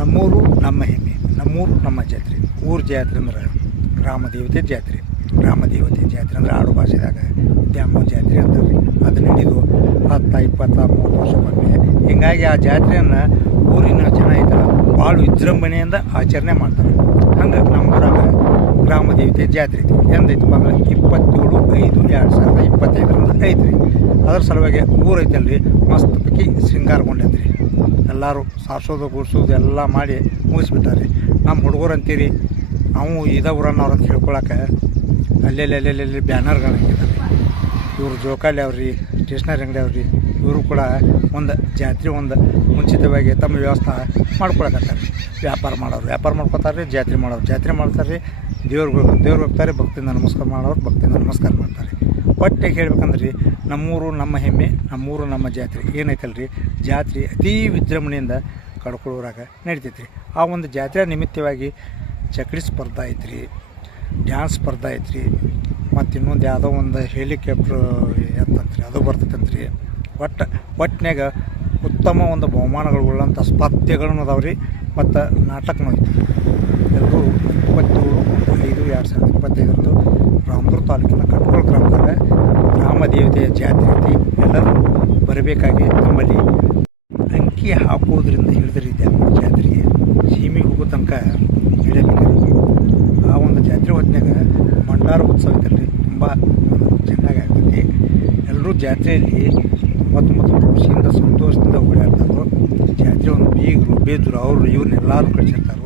ನಮ್ಮೂರು ನಮ್ಮ ಹೆಮ್ಮೆ, ನಮ್ಮೂರು ನಮ್ಮ ಜಾತ್ರೆ. ಊರು ಜಾತ್ರೆ ಅಂದ್ರೆ ಗ್ರಾಮ ದೇವತೆ ಜಾತ್ರೆ. ಗ್ರಾಮ ದೇವತೆ ಜಾತ್ರೆ ಅಂದ್ರೆ ಆಡು ಭಾಷೆದಾಗ ದ್ಯಾಮ ಜಾತ್ರೆ ಅಂತಾರೆ. ಅದು ನಡೆದು ಹತ್ತು, ಇಪ್ಪತ್ತ, ಮೂವತ್ತು ವರ್ಷಕ್ಕೊಮ್ಮೆ. ಹೀಗಾಗಿ ಆ ಜಾತ್ರೆಯನ್ನು ಊರಿನ ಜನ ಭಾಳ ವಿಜೃಂಭಣೆಯಿಂದ ಆಚರಣೆ ಮಾಡ್ತಾರೆ. ಹಂಗೆ ನಮ್ಮೂರಾಗ ಗ್ರಾಮ ದೇವತೆ ಜಾತ್ರೆ ಐತಿ. ಎಂದೈತಪ್ಪ ಅಂದ್ರೆ ಇಪ್ಪತ್ತೇಳು ಐದು ಎರಡು ಸಾವಿರದ ಇಪ್ಪತ್ತೈದರಿಂದ ಐತ್ರಿ. ಅದ್ರ ಸಲುವಾಗಿ ಊರೈತಲ್ರಿ ಮಸ್ತ್ ಪೈಕಿ ಶೃಂಗಾರಗೊಂಡೈತ್ರಿ. ಎಲ್ಲರೂ ಸಾರಿಸೋದು ಗುಡಿಸೋದು ಎಲ್ಲ ಮಾಡಿ ಮುಗಿಸ್ಬಿಟ್ಟಾರೆ. ನಮ್ಮ ಹುಡುಗರು ಅಂತೀರಿ, ನಾವು ಇದ ಊರನ್ನವ್ರು ಅಂತ ಹೇಳ್ಕೊಳಕ್ಕೆ ಅಲ್ಲೆಲ್ಲಿ ಅಲ್ಲೆಲ್ಲಿ ಬ್ಯಾನರ್ಗಳು ಹಾಕಿದ್ದಾರೆ. ಇವರು ಜೋಕಾಲಿ ಅವ್ರಿ, ಸ್ಟೇಷನರಿ ಅಂಗಡಿ ಅವ್ರಿ, ಇವರು ಕೂಡ ಒಂದು ಜಾತ್ರೆ, ಒಂದು ಮುಂಚಿತವಾಗಿ ತಮ್ಮ ವ್ಯವಸ್ಥೆ ಮಾಡ್ಕೊಳಕತ್ತಾರೆ. ವ್ಯಾಪಾರ ಮಾಡೋರು, ವ್ಯಾಪಾರ ಮಾಡ್ಕೊತಾರೆ ಜಾತ್ರೆ ಮಾಡೋರು. ಜಾತ್ರೆ ಮಾಡ್ತಾರೆ ದೇವ್ರಿಗೆ ದೇವ್ರಿಗೆ ಹೋಗ್ತಾರೆ, ಭಕ್ತಿಯಿಂದ ನಮಸ್ಕಾರ ಮಾಡೋರು, ಭಕ್ತಿಯಿಂದ ನಮಸ್ಕಾರ ಮಾಡ್ತಾರೆ. ಒಟ್ಟಿಗೆ ಹೇಳ್ಬೇಕಂದ್ರೆ ರೀ, ನಮ್ಮೂರು, ನಮ್ಮ ಹೆಮ್ಮೆ, ನಮ್ಮೂರು, ನಮ್ಮ ಜಾತ್ರೆ. ಏನೈತಲ್ಲ ರೀ ಜಾತ್ರೆ ಅತೀ ವಿಜೃಂಭಣೆಯಿಂದ ಕಡ್ಕೊಳ್ಳೋರಾಗ ನಡಿತೈತ್ರಿ. ಆ ಒಂದು ಜಾತ್ರೆ ನಿಮಿತ್ತವಾಗಿ ಚಕ್ರಿ ಸ್ಪರ್ಧೆ ಐತ್ರಿ, ಡ್ಯಾನ್ಸ್ ಸ್ಪರ್ಧಾ ಐತ್ರಿ, ಮತ್ತು ಇನ್ನೊಂದು ಯಾವುದೋ ಒಂದು ಹೆಲಿಕಾಪ್ಟ್ರ್ ಎತ್ತಂತ್ರಿ, ಅದು ಬರ್ತೈತಂತ್ರಿ. ಒಟ್ಟು ಒಟ್ಟಿನಾಗ ಉತ್ತಮ ಒಂದು ಬಹುಮಾನಗಳು ಉಳ್ಳಂಥ ಸ್ಪರ್ಧೆಗಳನ್ನು ಅದಾವೆ ರೀ, ಮತ್ತು ನಾಟಕನೂ ಐತಿ ಎಲ್ಲರೂ ಇಪ್ಪತ್ತೇಳು, ಐದು, ಎರಡು ಸಾವಿರದ ಇಪ್ಪತ್ತೈದರಂದು ರಾಮದುರ್ಗ ತಾಲೂಕಿನ ಕಟ್ಕೋಳ ಗ್ರಾಮದಾಗ ಗ್ರಾಮ ದೇವತೆಯ ಜಾತ್ರೆ ಐತಿ ಎಲ್ಲರೂ ಬರಬೇಕಾಗಿ ತಮ್ಮಲ್ಲಿ ಅಂಕಿ ಹಾಕೋದ್ರಿಂದ ಹಿಡಿದ್ರಿದ್ದೆ ಜಾತ್ರೆಗೆ ಸೀಮೆಗೆ ಹೋಗೋ ತನಕ ಇಡಬೇಕಾಗಿ ಆ ಒಂದು ಜಾತ್ರೆ ಹೊತ್ತಿನಾಗ ಮಂಡಾರ ಉತ್ಸವ ಐತಲ್ರಿ. ತುಂಬ ಚೆನ್ನಾಗಿ ಆಗ್ತೈತಿ. ಎಲ್ಲರೂ ಜಾತ್ರೆಯಲ್ಲಿ ಮತ್ತು ಮತ್ತು ಖುಷಿಯಿಂದ ಸಂತೋಷದಿಂದ ಓಡಾಡ್ತಾರೆ, ಜಾತ್ರೆ ಒಂದು ಬೀಗರು ಬೇದರು ಅವರು ಇವ್ರನ್ನೆಲ್ಲರೂ ಕಳಿಸಿರ್ತಾರೆ,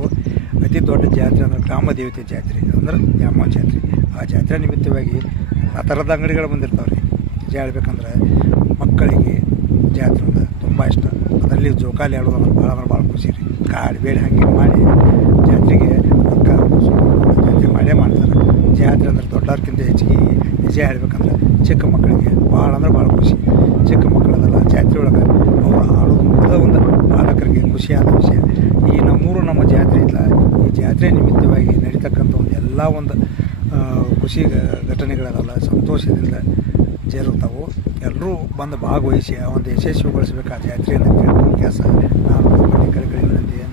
ಅತಿ ದೊಡ್ಡ ಜಾತ್ರೆ ಅಂದರೆ ಗ್ರಾಮ ದೇವತೆ ಜಾತ್ರೆ ಅಂದ್ರೆ ದ್ಯಾಮ ಜಾತ್ರೆ. ಆ ಜಾತ್ರೆ ನಿಮಿತ್ತವಾಗಿ ಆ ಥರದ ಅಂಗಡಿಗಳು ಬಂದಿರ್ತಾವೆ ರೀ ಹೇಳ್ಬೇಕಂದ್ರೆ ಮಕ್ಕಳಿಗೆ ಜಾತ್ರೆ ಅಂದ್ರೆ ತುಂಬ ಇಷ್ಟ. ಅದರಲ್ಲಿ ಜೋಕಾಲಿ ಆಡೋದು ಅಂದ್ರೆ ಭಾಳ ಅಂದ್ರೆ ಭಾಳ ಖುಷಿ ರೀ ಕಾಡು ಬೇಡ ಹಾಗೆ ಮಾಡಿ ಜಾತ್ರೆಗೆ ಕೂಸು ಜಾತ್ರೆ ಮಾಡೇ ಮಾಡ್ತಾರೆ. ಜಾತ್ರೆ ಅಂದ್ರೆ ದೊಡ್ಡವ್ರಕ್ಕಿಂತ ಹೆಚ್ಚಿಗೆ ನಿಜ ಹೇಳ್ಬೇಕಂದ್ರೆ ಚಿಕ್ಕ ಮಕ್ಕಳಿಗೆ ಭಾಳ ಅಂದ್ರೆ ಭಾಳ ಖುಷಿ. ಚಿಕ್ಕ ಮಕ್ಕಳದೆಲ್ಲ, ಜಾತ್ರೆ ಒಳಗೆ ಅವರು ಆಡೋದು ಮುಗಿದ ಒಂದು ಬಾಲಕರಿಗೆ ಖುಷಿಯಾದ ವಿಷಯ. ಈ ನಮ್ಮೂರು ನಮ್ಮ ಜಾತ್ರೆ ಇಲ್ಲ. ಈ ಜಾತ್ರೆ ನಿಮಿತ್ತವಾಗಿ ನಡೀತಕ್ಕಂಥ ಒಂದು ಎಲ್ಲ ಒಂದು ಖುಷಿ ಘಟನೆಗಳದಲ್ಲ ಸಂತೋಷದಿಂದ ಜರುಗ್ತಾವು ಎಲ್ಲರೂ ಬಂದು ಭಾಗವಹಿಸಿ ಒಂದು ಯಶಸ್ವಿಗೊಳಿಸ್ಬೇಕು ಆ ಜಾತ್ರೆಯನ್ನು ಕೆಲಸ ನಾನು ಮಾಡ್ಕೊತೀನಿ